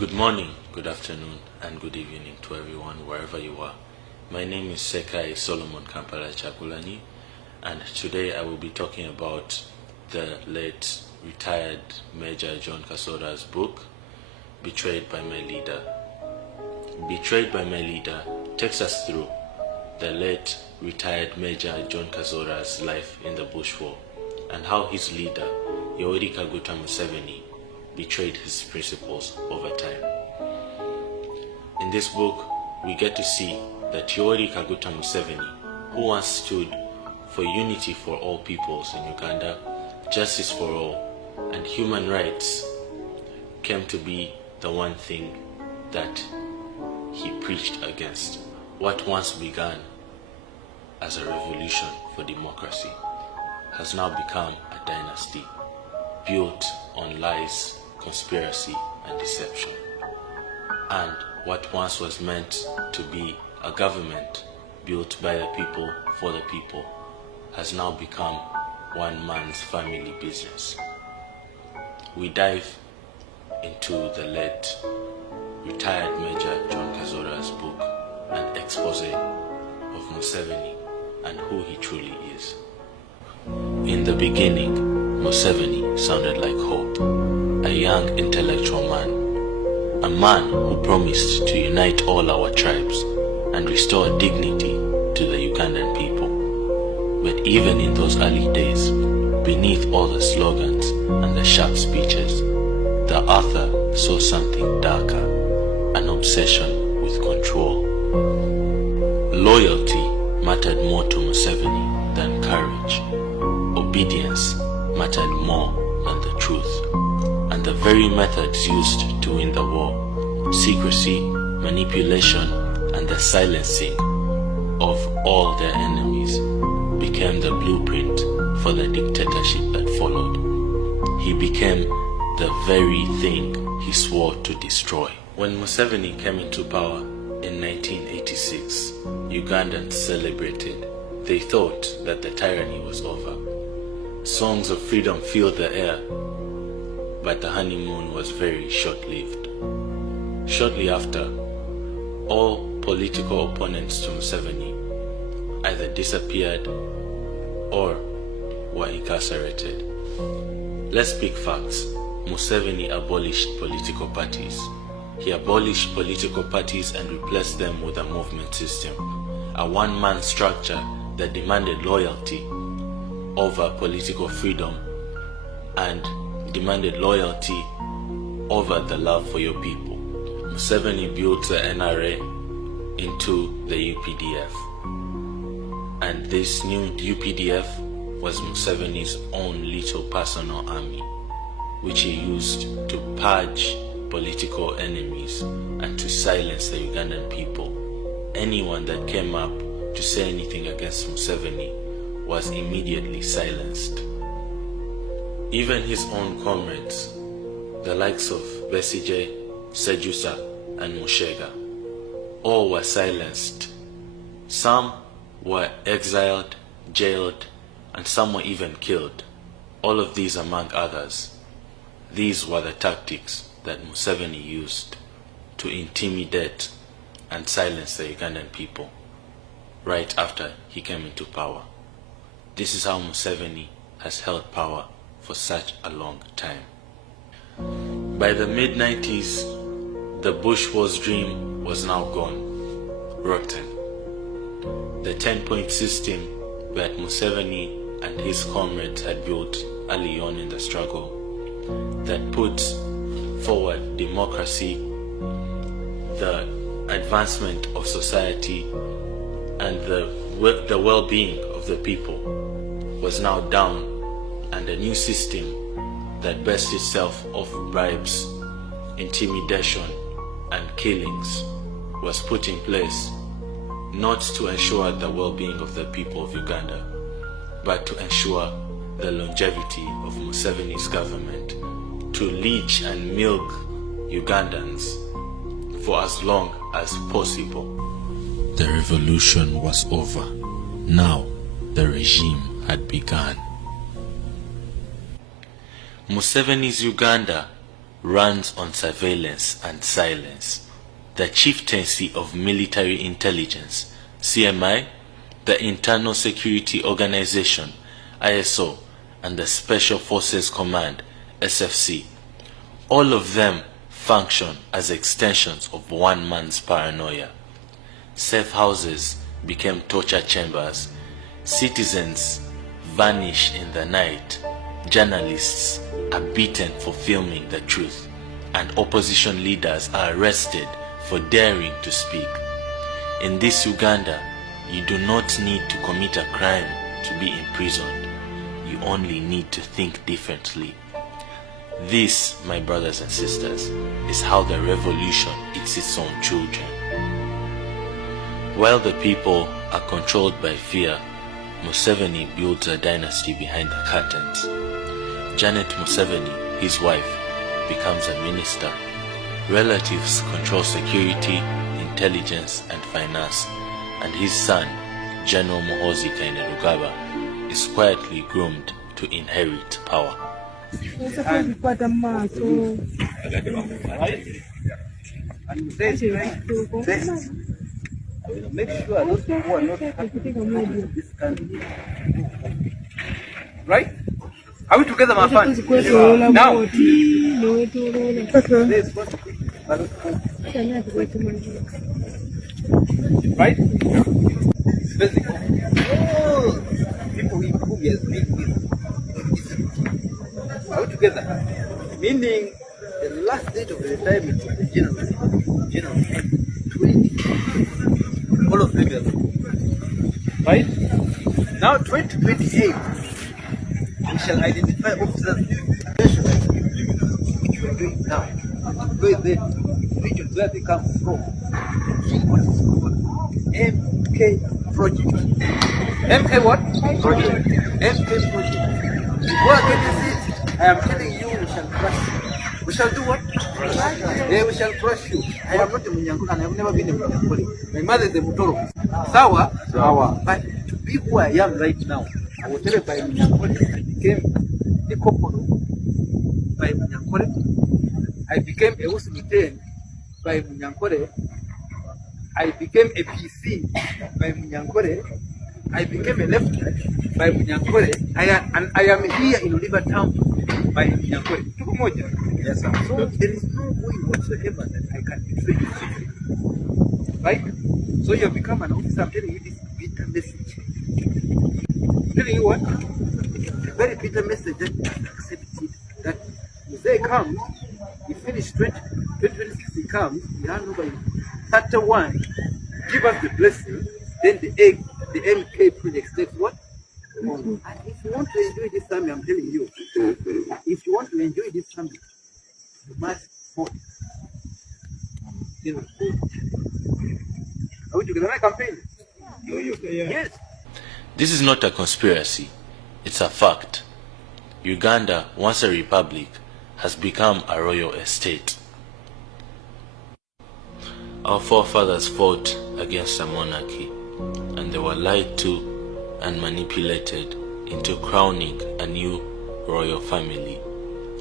Good morning, good afternoon, and good evening to everyone wherever you are. My name is Sekai Solomon Kampala Kyagulannyi, and today I will be talking about the late retired Major John Kasora's book, Betrayed by My Leader. Betrayed by My Leader takes us through the late retired Major John Kasora's life in the Bush War and how his leader, Yoweri Kaguta Museveni, betrayed his principles over time. In this book, we get to see that Yoweri Kaguta Museveni, who once stood for unity for all peoples in Uganda, justice for all, and human rights, came to be the one thing that he preached against. What once began as a revolution for democracy has now become a dynasty built on lies, conspiracy, and deception. And what once was meant to be a government built by the people for the people has now become one man's family business. We dive into the late retired Major John Kasora's book, an expose of Museveni and who he truly is. In the beginning, Museveni sounded like hope, a young intellectual man, a man who promised to unite all our tribes and restore dignity to the Ugandan people. But even in those early days, beneath all the slogans and the sharp speeches, the author saw something darker, an obsession with control. Loyalty mattered more to Museveni than courage. Obedience mattered more than the truth. And the very methods used to win the war, secrecy, manipulation, and the silencing of all their enemies, became the blueprint for the dictatorship that followed. He became the very thing he swore to destroy. When Museveni came into power in 1986, Ugandans celebrated. They thought that the tyranny was over. Songs of freedom filled the air, but the honeymoon was very short-lived. Shortly after, all political opponents to Museveni either disappeared or were incarcerated. Let's speak facts. Museveni abolished political parties. He abolished political parties and replaced them with a movement system, a one-man structure that demanded loyalty over political freedom and demanded loyalty over the love for your people. Museveni built the NRA into the UPDF, and this new UPDF was Museveni's own little personal army, which he used to purge political enemies and to silence the Ugandan people. Anyone that came up to say anything against Museveni was immediately silenced. Even his own comrades, the likes of Besigye, Sejusa, and Mushega, all were silenced. Some were exiled, jailed, and some were even killed. All of these among others. These were the tactics that Museveni used to intimidate and silence the Ugandan people right after he came into power. This is how Museveni has held power for such a long time. By the mid-90s, the Bush Wars dream was now gone, rotten. The 10-point system that Museveni and his comrades had built early on in the struggle, that put forward democracy, the advancement of society, and the well-being of the people, was now down, and a new system that based itself off bribes, intimidation, and killings was put in place, not to ensure the well-being of the people of Uganda, but to ensure the longevity of Museveni's government, to leech and milk Ugandans for as long as possible. The revolution was over. Now the regime had begun. Museveni's Uganda runs on surveillance and silence. The Chieftaincy of Military Intelligence, CMI, the Internal Security Organization, ISO, and the Special Forces Command, SFC, all of them function as extensions of one man's paranoia. Safe houses became torture chambers, citizens vanish in the night, journalists are beaten for filming the truth, and opposition leaders are arrested for daring to speak. In this Uganda, you do not need to commit a crime to be imprisoned. You only need to think differently. This, my brothers and sisters, is how the revolution eats its own children. While the people are controlled by fear, Museveni builds a dynasty behind the curtains. Janet Museveni, his wife, becomes a minister. Relatives control security, intelligence, and finance, and his son, General Muhoozi Kainerugaba, is quietly groomed to inherit power. Make sure those people are not in this country. Right? Are we together, my friend? Now, right? It's basic. All people who we have been with. Are we together? Meaning, the last date of the retirement of the general, 20. All of them are. Right? Now, 2028. We shall identify officers specialized. We are doing now. Where the regions where they come from. What is called MK project. MK what? Project. MK project. Go against it. I am telling you, we shall crush you. We shall do what? Yeah, we shall crush you. I am not a Munyankole. I have never been a Munyankole. My mother is a Mutoro. Sawa. But to be who I am right now, I was told by Munyankole, I became a corporal by Munyankole. I became a Usumiten by Munyankole. I became a PC by Munyankole. I became a lieutenant by Munyankole. I am here in Rivertown by Munyankole. Yes, sir. So there is no way whatsoever that I can betray you. Right? So you have become an officer. I'm telling you this bitter message. I'm telling you what? A very bitter message that you have accepted. That if they come, he finished 2026, he comes, he hands over in 31, give us the blessing, then the MK project takes what? And if you want to enjoy this summit, I'm telling you, if you want to enjoy this summit, you must vote. Are we together? Campaign? Yes. This is not a conspiracy, it's a fact. Uganda, once a republic, has become a royal estate. Our forefathers fought against a monarchy, and they were lied to and manipulated into crowning a new royal family.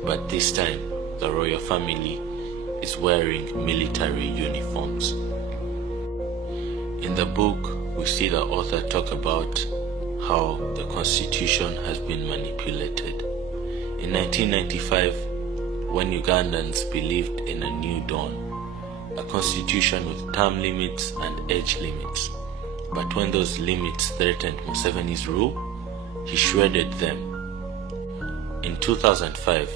But this time, the royal family is wearing military uniforms. In the book, we see the author talk about how the constitution has been manipulated. In 1995, when Ugandans believed in a new dawn, a constitution with term limits and age limits. But when those limits threatened Museveni's rule, he shredded them. In 2005,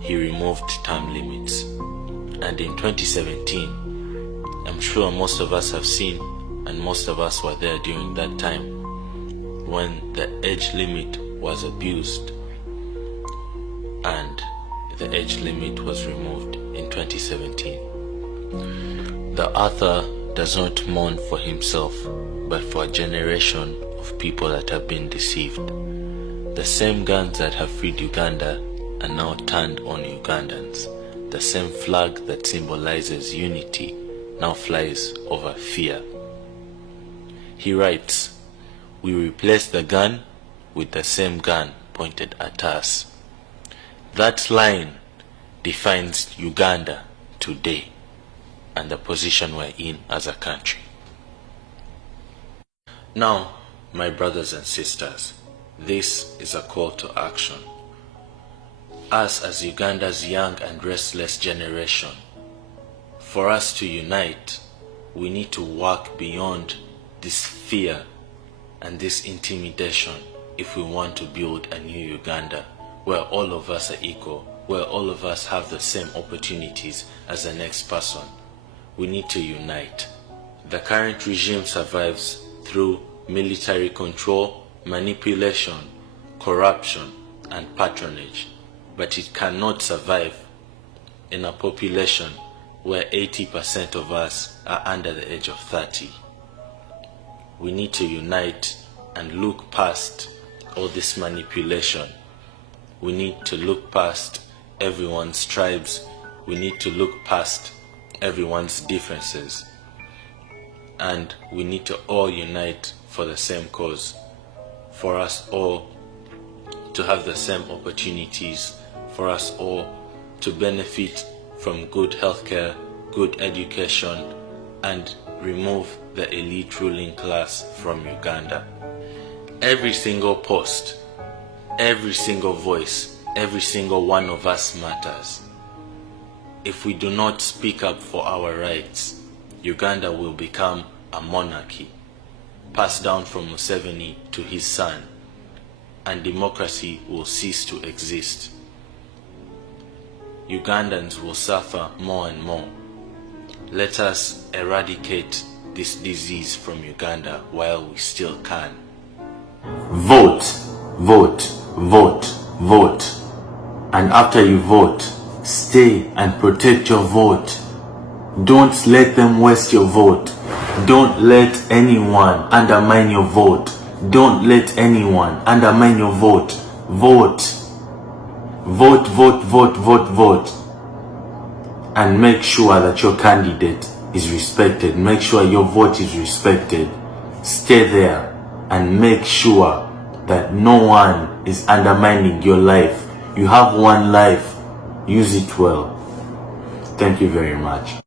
he removed term limits. And in 2017, I'm sure most of us have seen, and most of us were there during that time, when the age limit was abused and the age limit was removed in 2017. The author does not mourn for himself, but for a generation of people that have been deceived. The same guns that have freed Uganda are now turned on Ugandans. The same flag that symbolizes unity now flies over fear. He writes, "We replace the gun with the same gun pointed at us." That line defines Uganda today and the position we're in as a country. Now, my brothers and sisters, this is a call to action. Us as Uganda's young and restless generation, for us to unite, we need to work beyond this fear and this intimidation if we want to build a new Uganda where all of us are equal, where all of us have the same opportunities as the next person. We need to unite. The current regime survives through military control, manipulation, corruption, and patronage, but it cannot survive in a population where 80% of us are under the age of 30. We need to unite and look past all this manipulation. We need to look past everyone's tribes. We need to look past everyone's differences. And we need to all unite for the same cause, for us all to have the same opportunities, for us all to benefit from good healthcare, good education, and remove the elite ruling class from Uganda. Every single post, every single voice, every single one of us matters. If we do not speak up for our rights, Uganda will become a monarchy, passed down from Museveni to his son, and democracy will cease to exist. Ugandans will suffer more and more. Let us eradicate this disease from Uganda while we still can. Vote, vote, vote, vote. And after you vote, stay and protect your vote. Don't let them waste your vote. Don't let anyone undermine your vote. Don't let anyone undermine your vote. Vote. Vote, vote, vote, vote, vote. And make sure that your candidate is respected. Make sure your vote is respected. Stay there and make sure that no one is undermining your life. You have one life. Use it well. Thank you very much.